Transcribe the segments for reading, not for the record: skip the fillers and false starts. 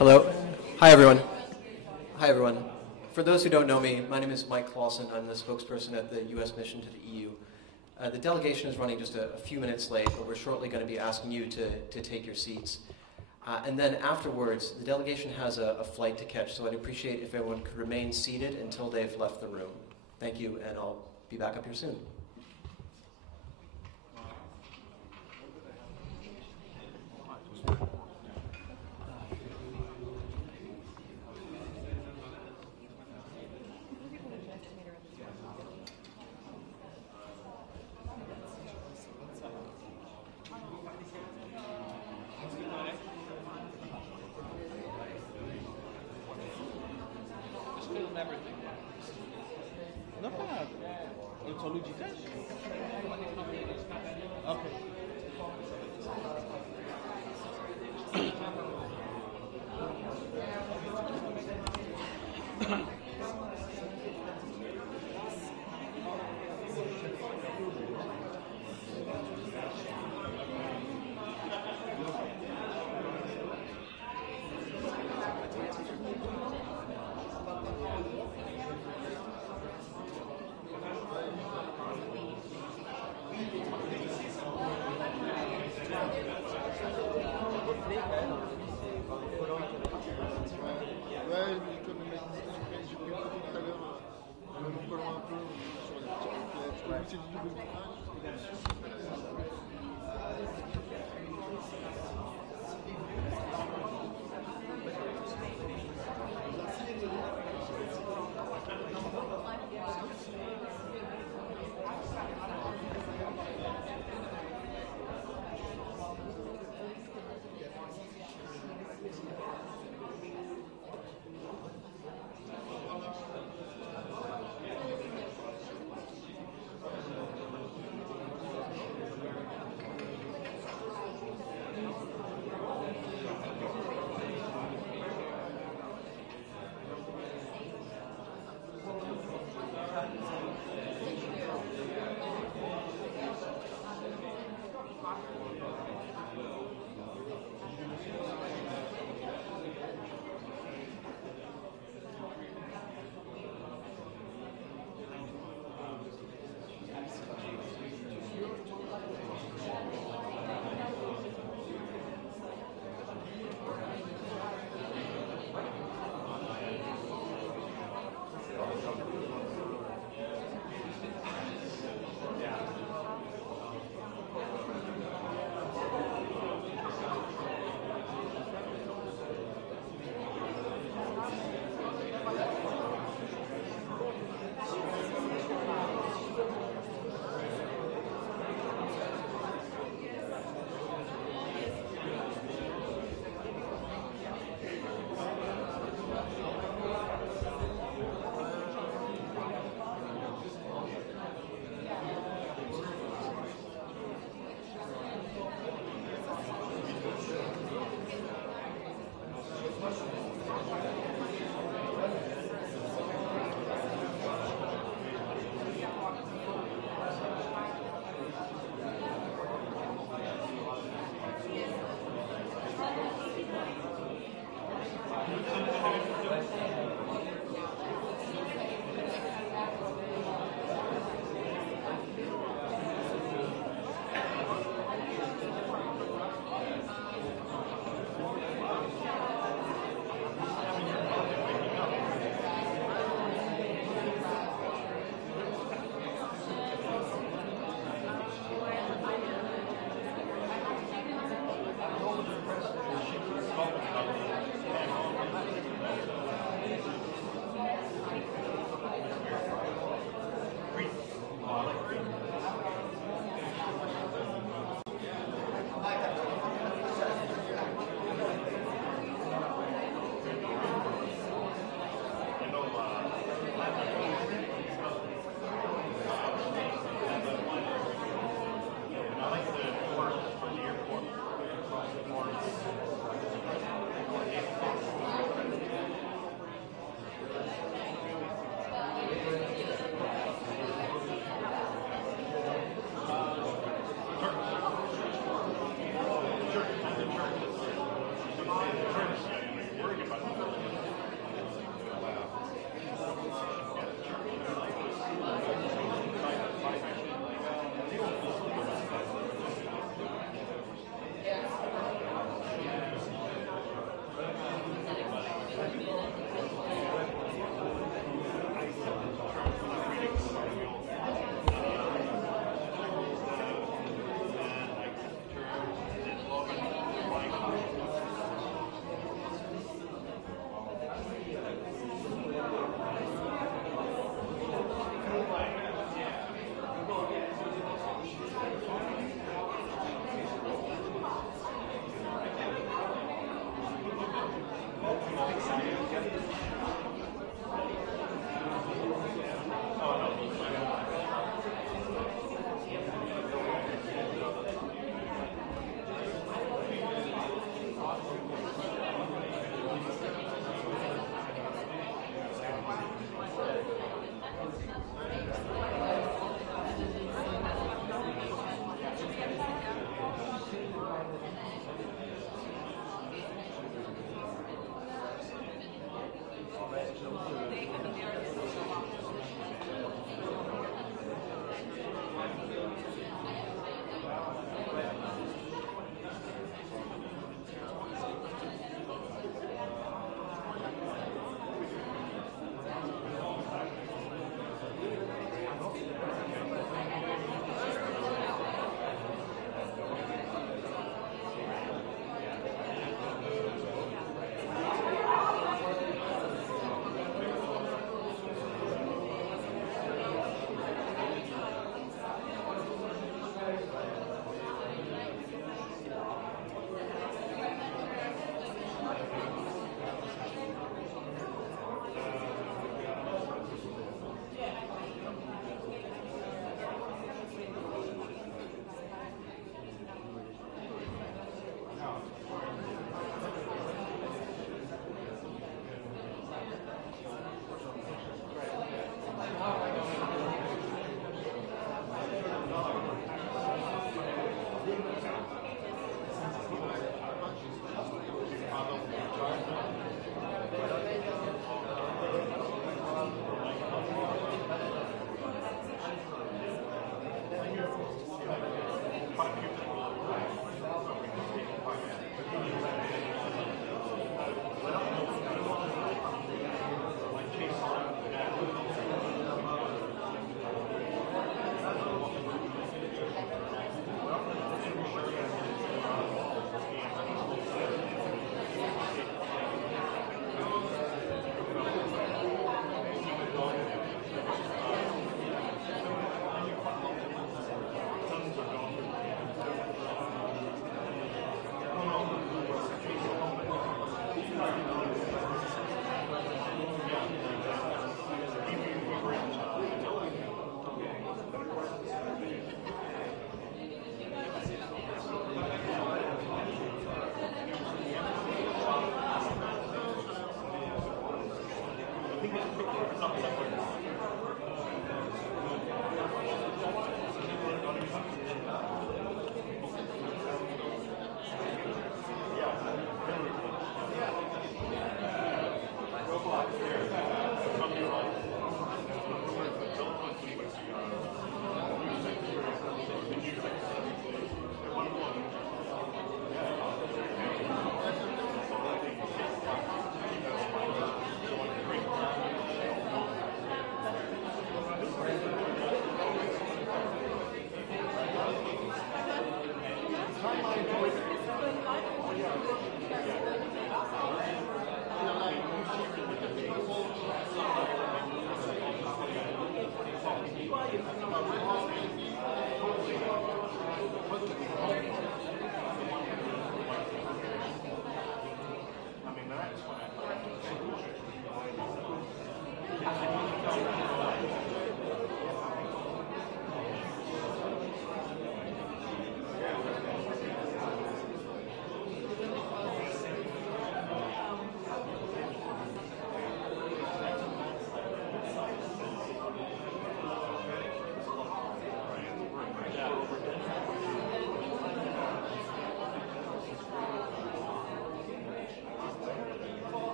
Hello. Hi, everyone. Hi, everyone. For those who don't know me, my name is Mike Clausen. I'm the spokesperson at the U.S. mission to the EU. The delegation is running just a few minutes late, but we're shortly going to be asking you to take your seats. And then afterwards, the delegation has a flight to catch, so I'd appreciate if everyone could remain seated until they've left the room. Thank you, and I'll be back up here soon.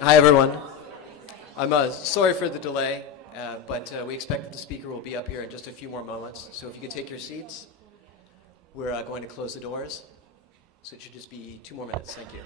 Hi, everyone. I'm sorry for the delay, but we expect that the speaker will be up here in just a few more moments. So if you could take your seats, we're going to close the doors. So it should just be 2 more minutes. Thank you.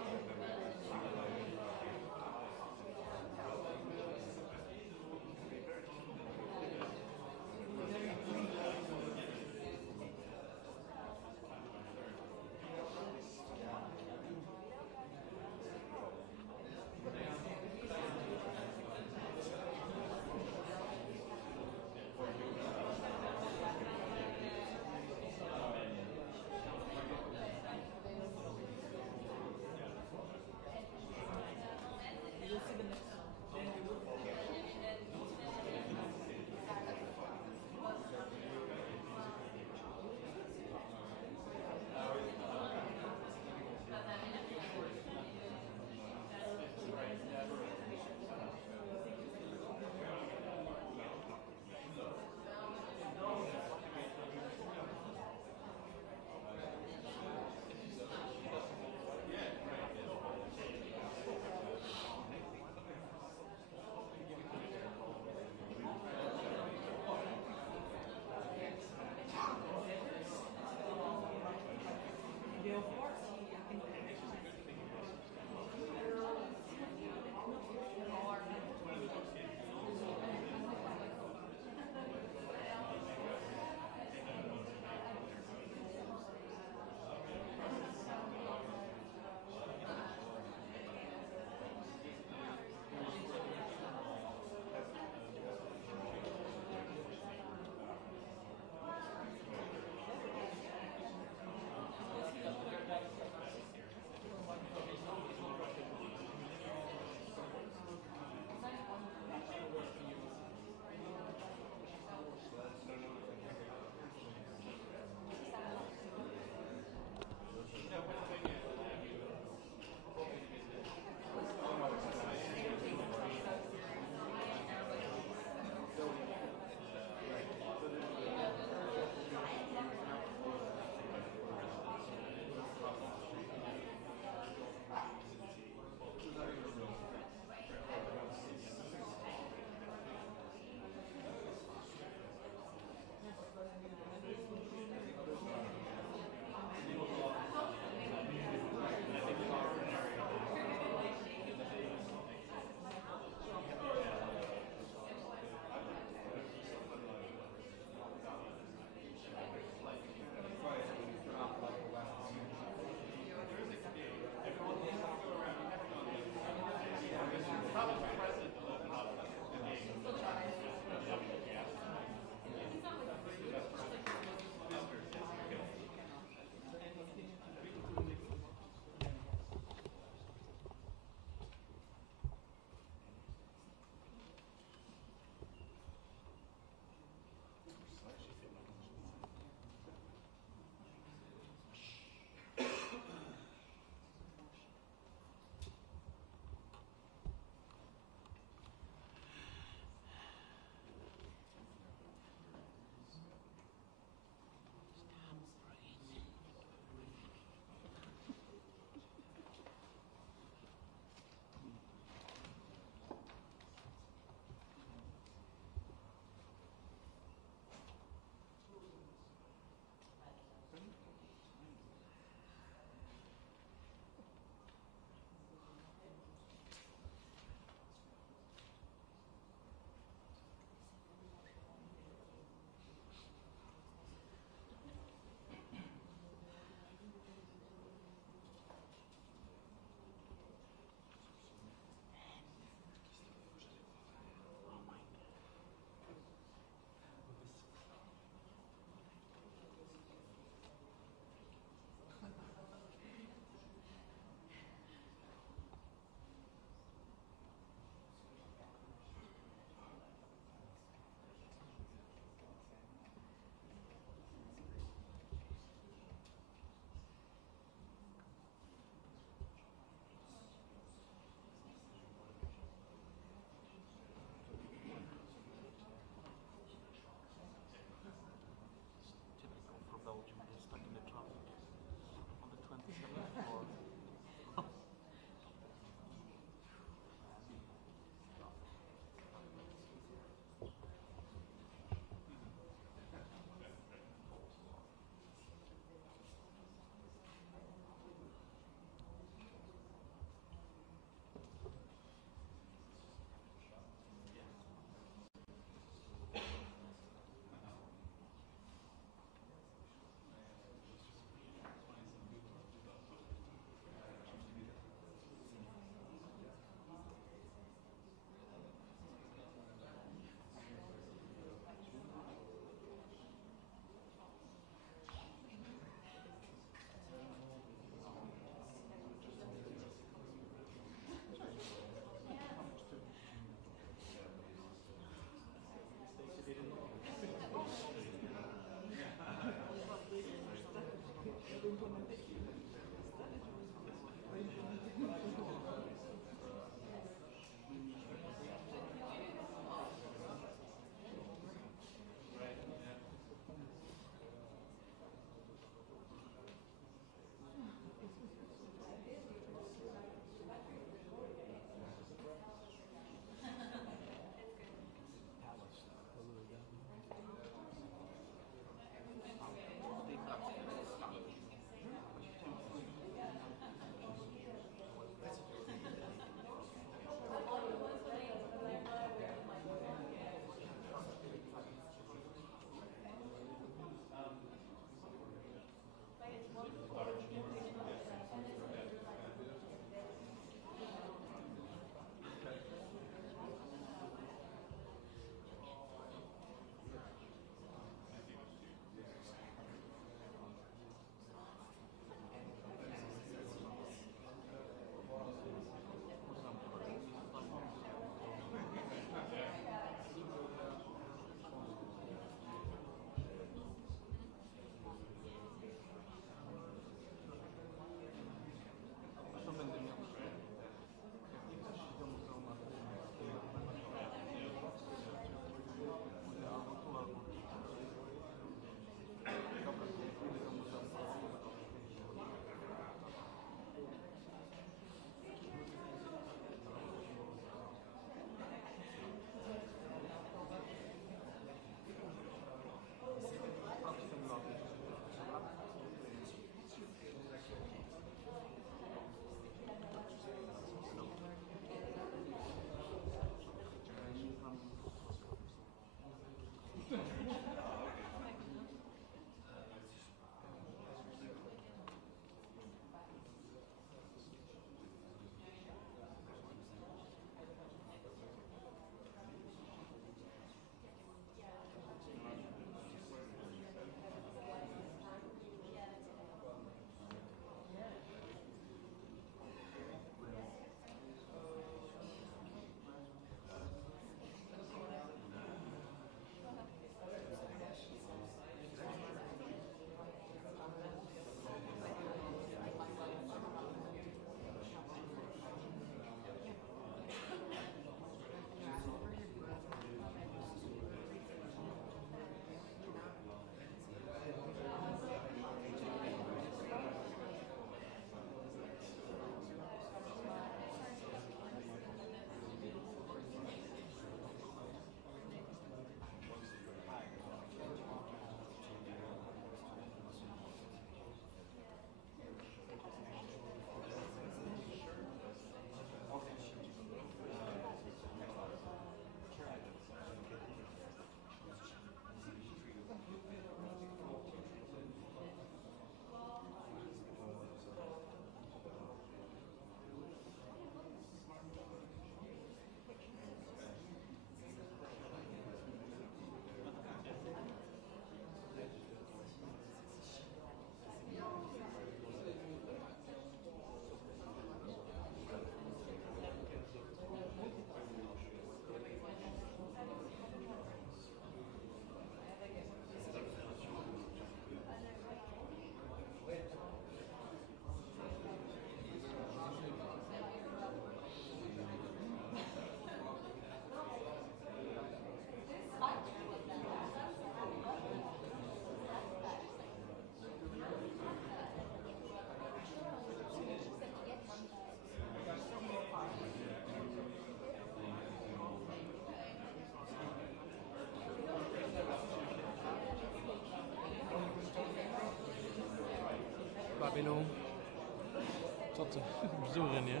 Bzdury, nie?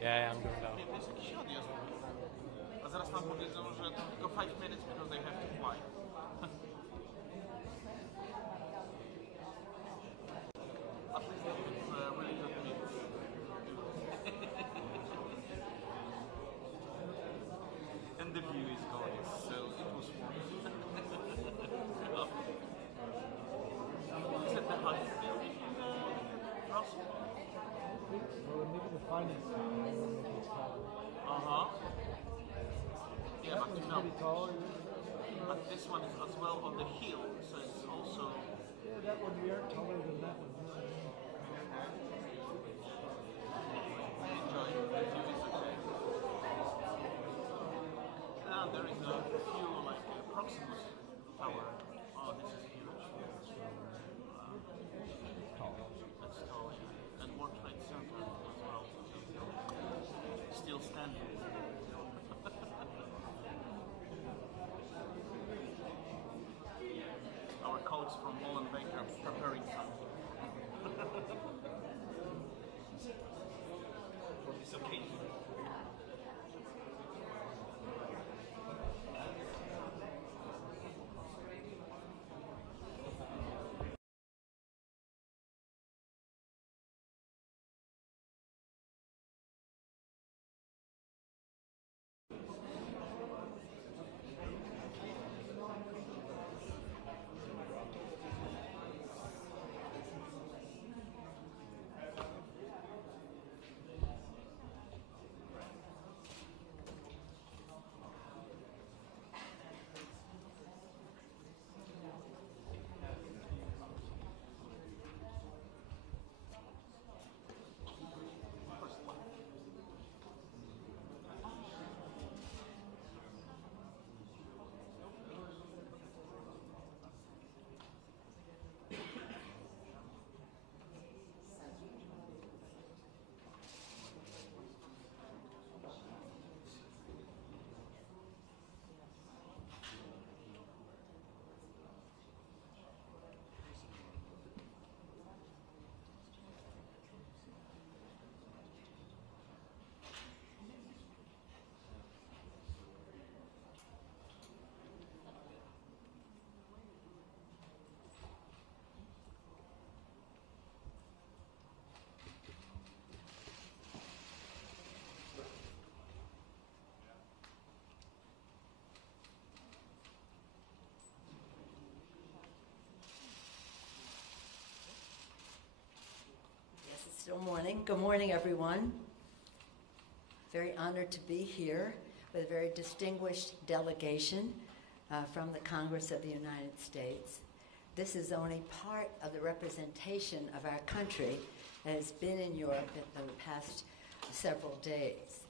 Ja I'm going down. A zaraz nam powiedzą, że to tylko 5 minutes because they have to fly. At least they have really good meals. And the view is gorgeous, so it was worth. Is it the highest building in Brussels? Well, maybe the finance. Yeah, but you know, Pretty tall. but this one is as well on the hill, so it's also. Yeah, that one we are taller than that one. Enjoy. The view is okay. And there is a few like Proximus tower. Oh, this is huge. That's tall, yeah. And World Trade Center as well. Still standing. Our coach from Molenbeek are preparing something for this occasion. Still morning. Good morning, everyone. Very honored to be here with a very distinguished delegation from the Congress of the United States. This is only part of the representation of our country that has been in Europe in the past several days.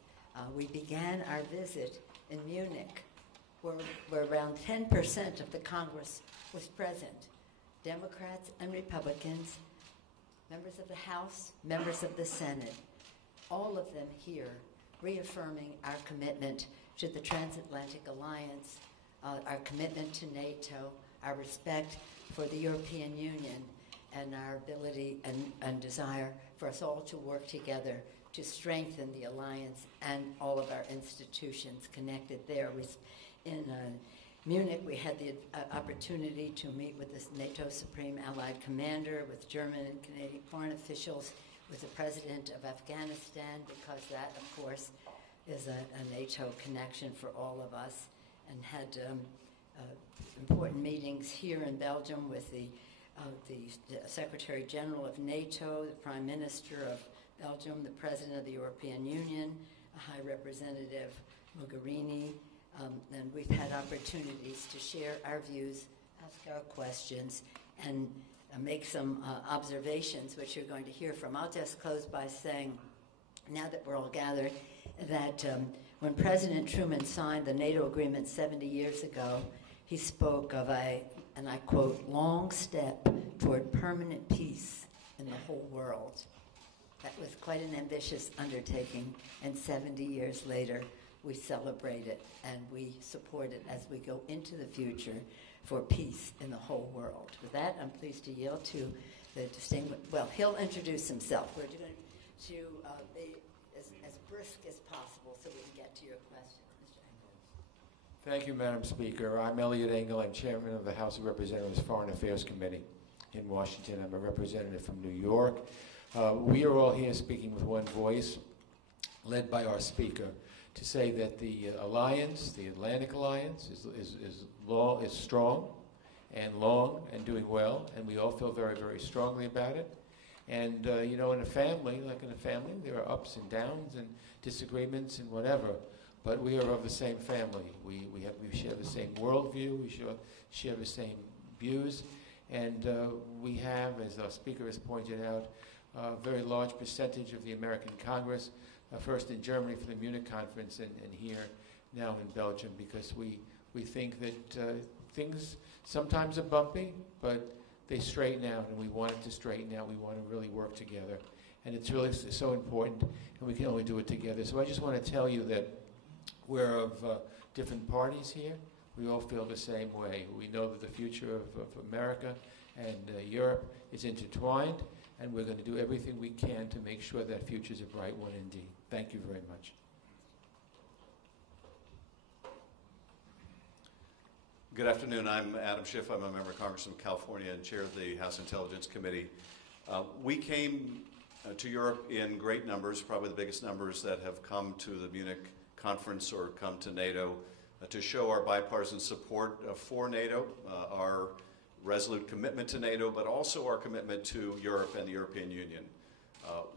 We began our visit in Munich, where around 10% of the Congress was present, Democrats and Republicans, members of the House, members of the Senate, all of them here reaffirming our commitment to the transatlantic alliance, our commitment to NATO, our respect for the European Union, and our ability and desire for us all to work together to strengthen the alliance and all of our institutions connected there. In Munich, we had the opportunity to meet with the NATO Supreme Allied Commander, with German and Canadian foreign officials, with the President of Afghanistan, because that, of course, is a NATO connection for all of us, and had important meetings here in Belgium with the Secretary General of NATO, the Prime Minister of Belgium, the President of the European Union, High Representative Mogherini, and we've had opportunities to share our views, ask our questions, and make some observations, which you're going to hear from. I'll just close by saying, now that we're all gathered, that when President Truman signed the NATO agreement 70 years ago, he spoke of and I quote, long step toward permanent peace in the whole world. That was quite an ambitious undertaking, and 70 years later, we celebrate it and we support it as we go into the future for peace in the whole world. With that, I'm pleased to yield to the distinguished, well, he'll introduce himself. We're going to be as brisk as possible so we can get to your question. Mr. Engel. Thank you, Madam Speaker. I'm Elliot Engel. I'm chairman of the House of Representatives Foreign Affairs Committee in Washington. I'm a representative from New York. We are all here speaking with one voice, led by our speaker, to say that the alliance, the Atlantic Alliance, is strong and long and doing well, and we all feel very, very strongly about it. And, you know, in a family, there are ups and downs and disagreements and whatever, but we are of the same family. We share the same worldview, we share the same views, and we have, as our speaker has pointed out, a very large percentage of the American Congress, first in Germany for the Munich conference and here now in Belgium, because we think that things sometimes are bumpy, but they straighten out, and we want it to straighten out. We want to really work together, and it's really so important, and we can only do it together. So I just want to tell you that we're of different parties here. We all feel the same way. We know that the future of America and Europe is intertwined, and we're going to do everything we can to make sure that future is a bright one indeed. Thank you very much. Good afternoon. I'm Adam Schiff. I'm a member of Congress from California and chair of the House Intelligence Committee. We came to Europe in great numbers, probably the biggest numbers that have come to the Munich conference or come to NATO, to show our bipartisan support for NATO, our resolute commitment to NATO, but also our commitment to Europe and the European Union.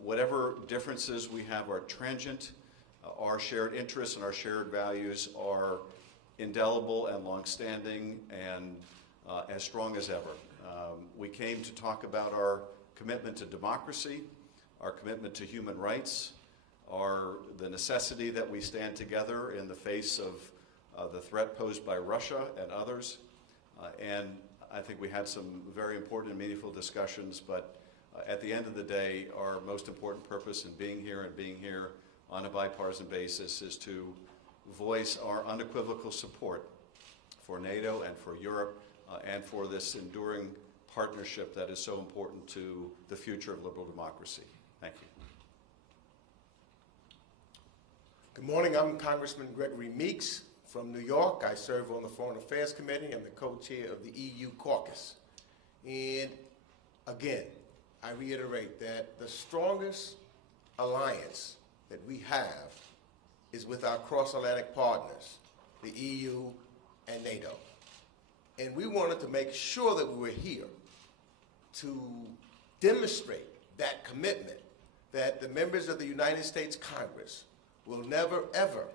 Whatever differences we have are transient. Our shared interests and our shared values are indelible and long-standing and as strong as ever. We came to talk about our commitment to democracy, our commitment to human rights, the necessity that we stand together in the face of the threat posed by Russia and others. And I think we had some very important and meaningful discussions, but at the end of the day, our most important purpose in being here on a bipartisan basis is to voice our unequivocal support for NATO and for Europe and for this enduring partnership that is so important to the future of liberal democracy. Thank you. Good morning. I'm Congressman Gregory Meeks from New York. I serve on the Foreign Affairs Committee and the co-chair of the EU caucus. And again, I reiterate that the strongest alliance that we have is with our cross-Atlantic partners, the EU and NATO. And we wanted to make sure that we were here to demonstrate that commitment that the members of the United States Congress will never, ever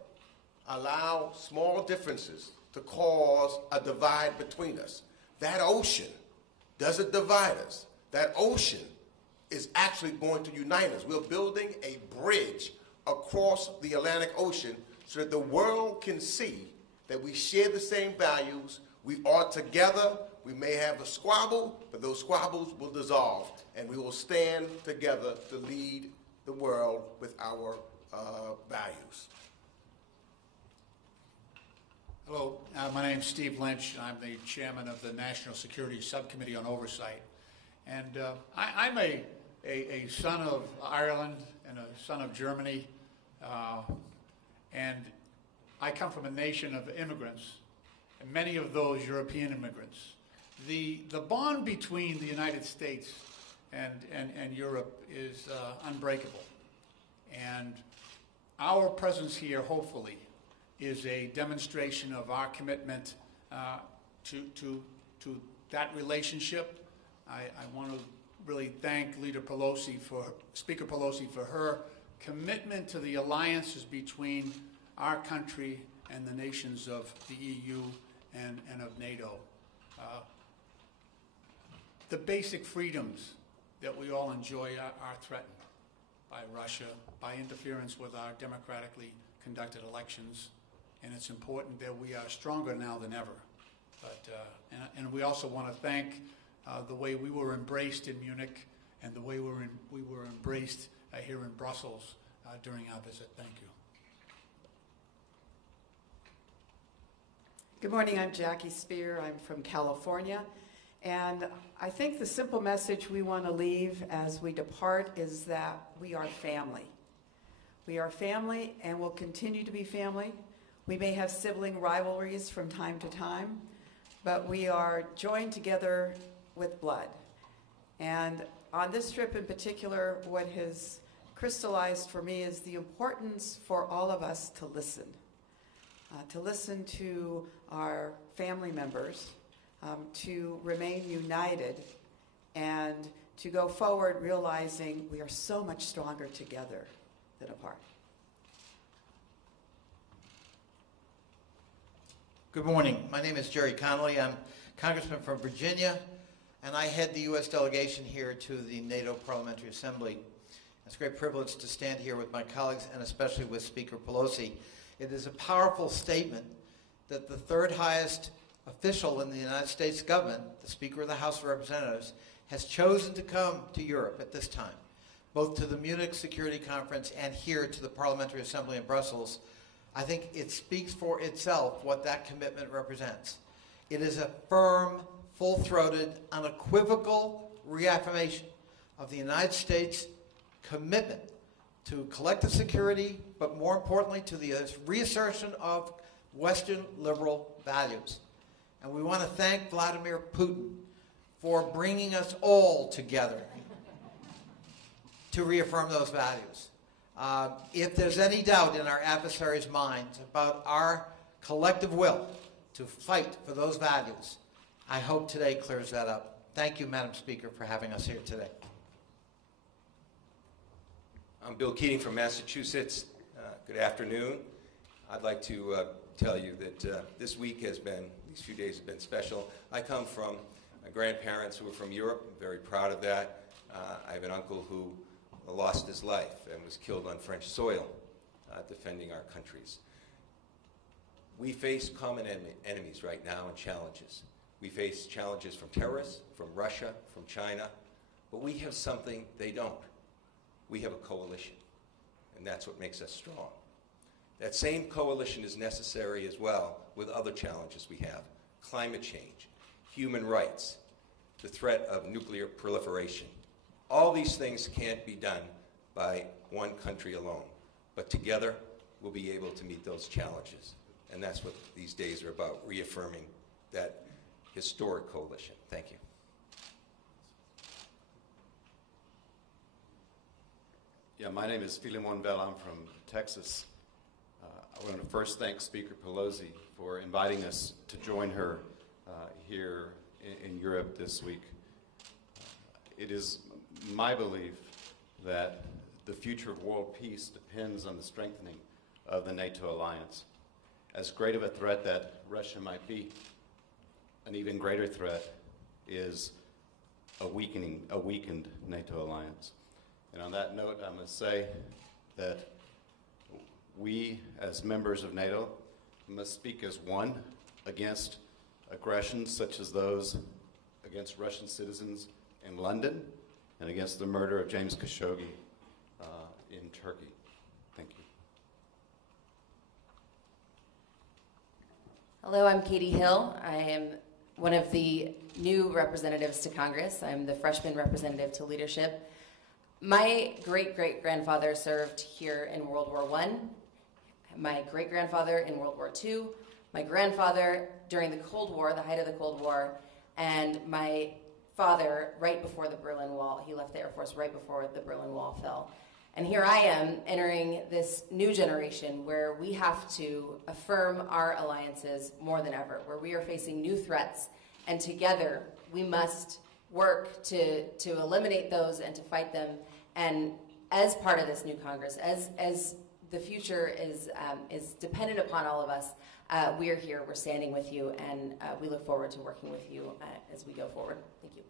allow small differences to cause a divide between us. That ocean doesn't divide us. That ocean is actually going to unite us. We're building a bridge across the Atlantic Ocean so that the world can see that we share the same values, we are together, we may have a squabble, but those squabbles will dissolve, and we will stand together to lead the world with our values. Hello, my name's Steve Lynch. I'm the chairman of the National Security Subcommittee on Oversight. And I'm a son of Ireland and a son of Germany, and I come from a nation of immigrants, and many of those European immigrants. The bond between the United States and Europe is unbreakable. And our presence here, hopefully, is a demonstration of our commitment to that relationship. I want to really thank Speaker Pelosi for her commitment to the alliances between our country and the nations of the EU and of NATO. The basic freedoms that we all enjoy are threatened by Russia, by interference with our democratically conducted elections, and it's important that we are stronger now than ever. But and we also want to thank the way we were embraced in Munich and the way we were embraced here in Brussels during our visit. Thank you. Good morning. I'm Jackie Spear. I'm from California, And I think the simple message we want to leave as we depart is that we are family. We are family and will continue to be family. We may have sibling rivalries from time to time, but we are joined together with blood. And on this trip in particular, what has crystallized for me is the importance for all of us to listen to our family members, to remain united, and to go forward realizing we are so much stronger together than apart. Good morning. My name is Jerry Connolly. I'm Congressman from Virginia, and I head the U.S. delegation here to the NATO Parliamentary Assembly. It's a great privilege to stand here with my colleagues and especially with Speaker Pelosi. It is a powerful statement that the third highest official in the United States government, the Speaker of the House of Representatives, has chosen to come to Europe at this time, both to the Munich Security Conference and here to the Parliamentary Assembly in Brussels. I think it speaks for itself what that commitment represents. It is a firm, full-throated, unequivocal reaffirmation of the United States' commitment to collective security, but more importantly to the reassertion of Western liberal values. And we want to thank Vladimir Putin for bringing us all together to reaffirm those values. If there's any doubt in our adversaries' minds about our collective will to fight for those values, I hope today clears that up. Thank you, Madam Speaker, for having us here today. I'm Bill Keating from Massachusetts. Good afternoon. I'd like to tell you that this week has been, these few days have been special. I come from grandparents who are from Europe. I'm very proud of that. I have an uncle who lost his life and was killed on French soil defending our countries. We face common enemies right now and challenges. We face challenges from terrorists, from Russia, from China, but we have something they don't. We have a coalition, and that's what makes us strong. That same coalition is necessary as well with other challenges we have: climate change, human rights, the threat of nuclear proliferation. All these things can't be done by one country alone, but together we'll be able to meet those challenges. And that's what these days are about, reaffirming that historic coalition. Thank you. Yeah, my name is Philemon Bell. I'm from Texas. I want to first thank Speaker Pelosi for inviting us to join her here in Europe this week. It is my belief that the future of world peace depends on the strengthening of the NATO alliance. As great of a threat that Russia might be, an even greater threat is a weakened NATO alliance. And on that note, I must say that we, as members of NATO, must speak as one against aggressions such as those against Russian citizens in London and against the murder of James Khashoggi in Turkey. Thank you. Hello, I'm Katie Hill. I am one of the new representatives to Congress. I'm the freshman representative to leadership. My great-great-grandfather served here in World War I, my great-grandfather in World War II, my grandfather during the Cold War, the height of the Cold War, and my father right before the Berlin Wall. He left the Air Force right before the Berlin Wall fell. And here I am entering this new generation where we have to affirm our alliances more than ever, where we are facing new threats, and together we must work to eliminate those and to fight them. And as part of this new Congress, as the future is dependent upon all of us, we are here, we're standing with you, and we look forward to working with you as we go forward. Thank you.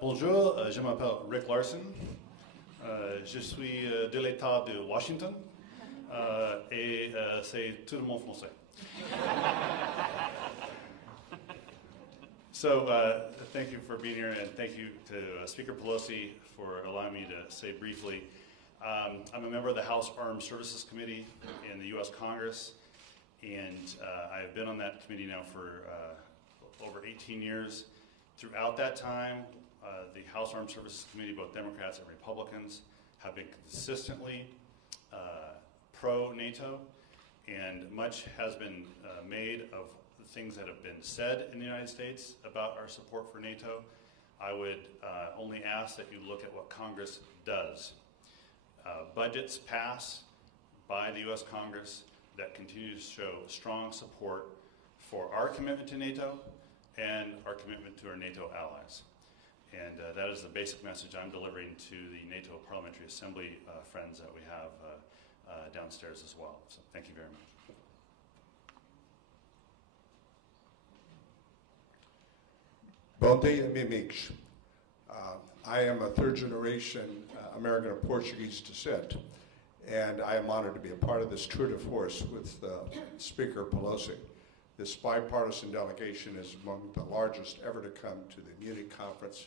Bonjour, je m'appelle Rick Larson. Je suis de l'État de Washington et c'est tout le monde français. So thank you for being here, and thank you to Speaker Pelosi for allowing me to say briefly. I'm a member of the House Armed Services Committee in the U.S. Congress, And I've been on that committee now for over 18 years. Throughout that time, the House Armed Services Committee, both Democrats and Republicans, have been consistently pro-NATO, and much has been made of the things that have been said in the United States about our support for NATO. I would only ask that you look at what Congress does. Budgets pass by the U.S. Congress that continue to show strong support for our commitment to NATO and our commitment to our NATO allies. And that is the basic message I'm delivering to the NATO Parliamentary Assembly friends that we have downstairs as well. So thank you very much. Bom dia, amigos. I am a third-generation American of Portuguese descent, and I am honored to be a part of this tour de force with Speaker Pelosi. This bipartisan delegation is among the largest ever to come to the Munich conference.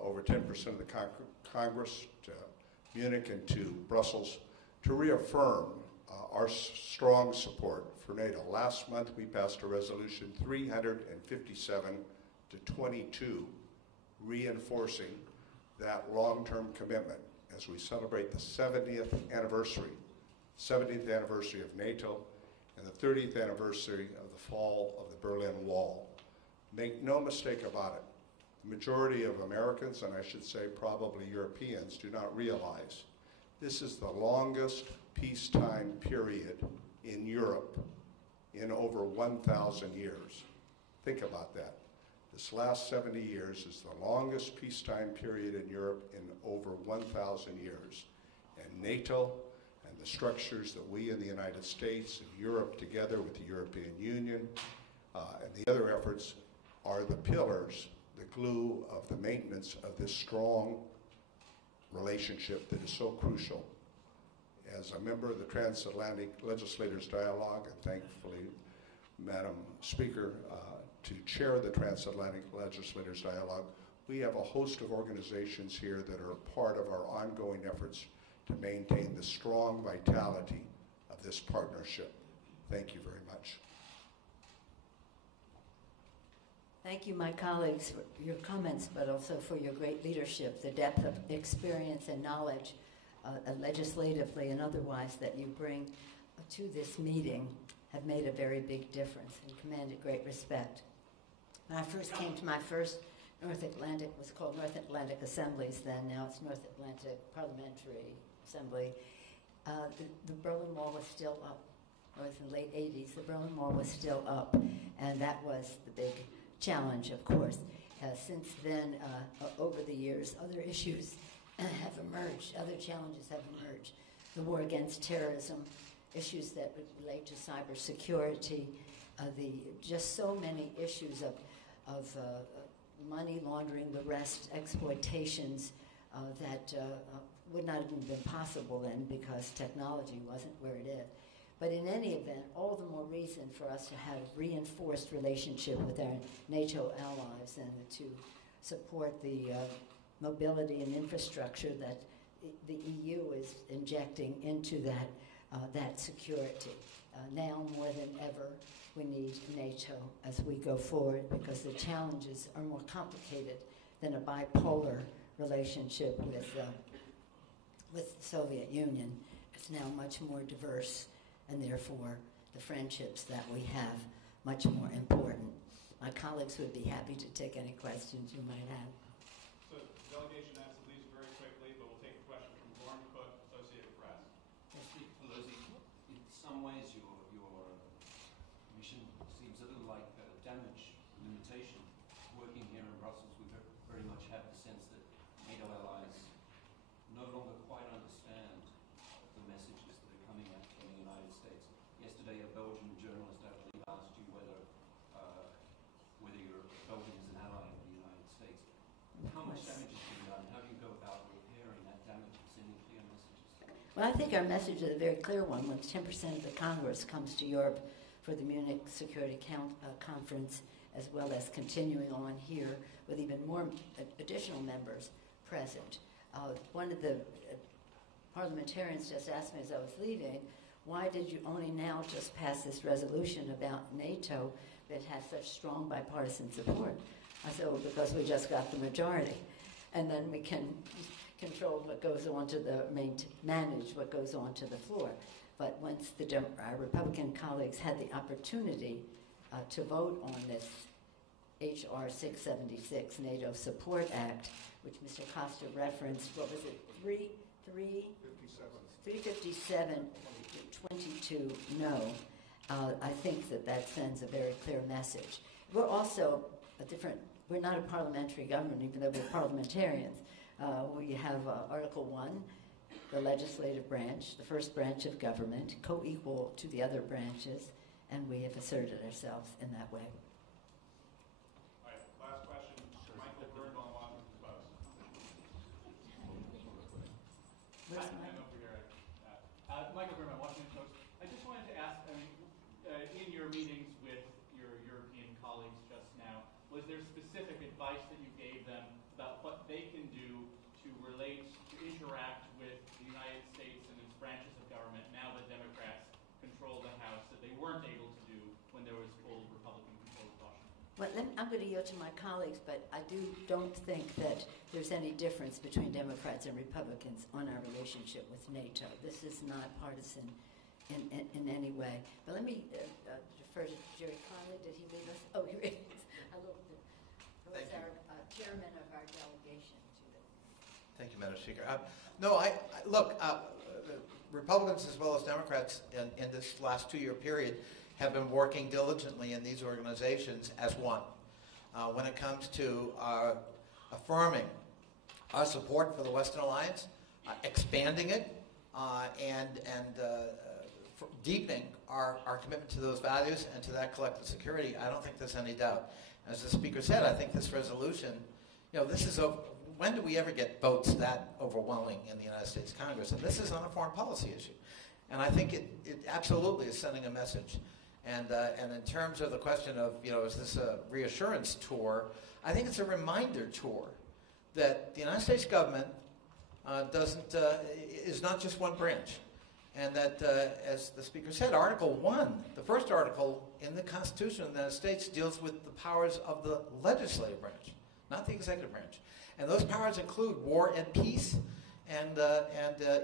Over 10% of the Congress to Munich and to Brussels to reaffirm our strong support for NATO. Last month we passed a resolution 357 to 22 reinforcing that long-term commitment as we celebrate the 70th anniversary of NATO and the 30th anniversary of the fall of the Berlin Wall. Make no mistake about it, the majority of Americans, and I should say probably Europeans, do not realize this is the longest peacetime period in Europe in over 1,000 years. Think about that. This last 70 years is the longest peacetime period in Europe in over 1,000 years. And NATO and the structures that we in the United States and Europe together with the European Union and the other efforts are the pillars, the glue of the maintenance of this strong relationship that is so crucial. As a member of the Transatlantic Legislators Dialogue, and thankfully, Madam Speaker, to chair the Transatlantic Legislators Dialogue, we have a host of organizations here that are part of our ongoing efforts to maintain the strong vitality of this partnership. Thank you very much. Thank you, my colleagues, for your comments, but also for your great leadership, the depth of experience and knowledge, legislatively and otherwise, that you bring to this meeting have made a very big difference and commanded great respect. When I first came to my first North Atlantic, was called North Atlantic Assemblies then, now it's North Atlantic Parliamentary Assembly, the Berlin Wall was still up. It was in the late 80s, the Berlin Wall was still up, and that was the big challenge, of course. Since then, over the years, other issues have emerged, other challenges have emerged. The war against terrorism, issues that relate to cybersecurity, just so many issues of money laundering, the rest, exploitations that would not have even been possible then because technology wasn't where it is. But in any event, all the more reason for us to have reinforced relationship with our NATO allies and to support the mobility and infrastructure that the EU is injecting into that security. Now more than ever, we need NATO as we go forward because the challenges are more complicated than a bipolar relationship with the Soviet Union. It's now much more diverse, and therefore the friendships that we have much more important. My colleagues would be happy to take any questions you might have. So the delegation has to leave very quickly, but we'll take a question from Lauren Cook, Associated Press. Speaker Pelosi, in some ways your mission seems a little like damage limitation. Working here in Brussels, we very much have the sense that NATO allies no longer quite understand the messages that are coming out from the United States. Yesterday, a Belgian journalist, I believe, asked you whether Belgium is an ally of the United States. How much damage has been done? How do you go about repairing that damage and sending clear messages? Well, I think our message is a very clear one. When 10% of the Congress comes to Europe for the Munich Security Conference, as well as continuing on here with even more additional members present. One of the parliamentarians just asked me as I was leaving why did you only now just pass this resolution about NATO that has such strong bipartisan support? I said, well, because we just got the majority. And then we can control what goes on to manage what goes on to the floor. But once our Republican colleagues had the opportunity to vote on this H.R. 676 NATO Support Act, which Mr. Costa referenced, what was it, 357 to 22 no. I think that sends a very clear message. We're also we're not a parliamentary government, even though we're parliamentarians. We have Article 1, the legislative branch, the first branch of government, co-equal to the other branches, and we have asserted ourselves in that way. All right, last question. Michael Birnbaum, Washington Post. Where's Hi, I'm over here. Michael Birnbaum, Washington Post. I just wanted to ask, in your meetings with your European colleagues just now, was there specific advice that you gave them about what they can do to interact with the United States and its branches of government now that Democrats control the House that they weren't able to do when there was full Republican control of Washington? Well, I'm going to yield to my colleagues, but I don't think that there's any difference between Democrats and Republicans on our relationship with NATO. This is not partisan in any way. But let me defer to Jerry Conley. Did he leave us? Oh, here he is. Who is our chairman of our delegation to the... Thank you, Madam Speaker. Look, Republicans as well as Democrats in this last 2-year period have been working diligently in these organizations as one. When it comes to affirming our support for the Western Alliance, expanding it, and deepening our commitment to those values and to that collective security, I don't think there's any doubt. As the Speaker said, I think this resolution, when do we ever get votes that overwhelming in the United States Congress? And this is on a foreign policy issue. And I think it absolutely is sending a message. And in terms of the question of, is this a reassurance tour, I think it's a reminder tour that the United States government is not just one branch. And that, as the Speaker said, Article 1, the first article in the Constitution of the United States, deals with the powers of the legislative branch, not the executive branch. And those powers include war and peace and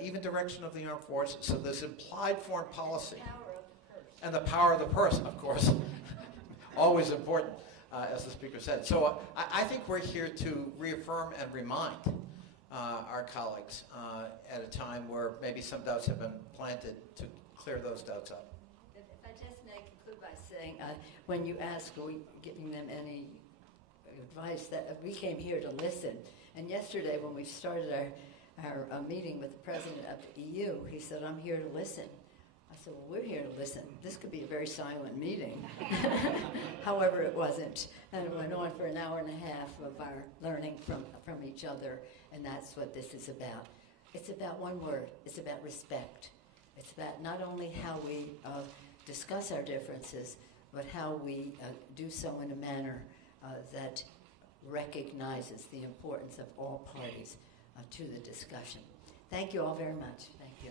even direction of the armed forces. So there's implied foreign policy. And the power of the purse, of course. Always important, as the Speaker said. So I think we're here to reaffirm and remind our colleagues at a time where maybe some doubts have been planted to clear those doubts up. If I just may conclude by saying, when you ask, are we giving them any advice, that we came here to listen. And yesterday when we started our meeting with the President of the EU, he said, I'm here to listen. I said, well, we're here to listen. This could be a very silent meeting. However, it wasn't. And it went on for an hour and a half of our learning from each other, and that's what this is about. It's about one word. It's about respect. It's about not only how we discuss our differences, but how we do so in a manner that recognizes the importance of all parties to the discussion. Thank you all very much. Thank you.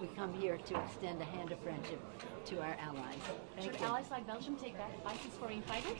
We come here to extend a hand of friendship to our allies. Thank you. Should allies like Belgium take back ISIS foreign fighters?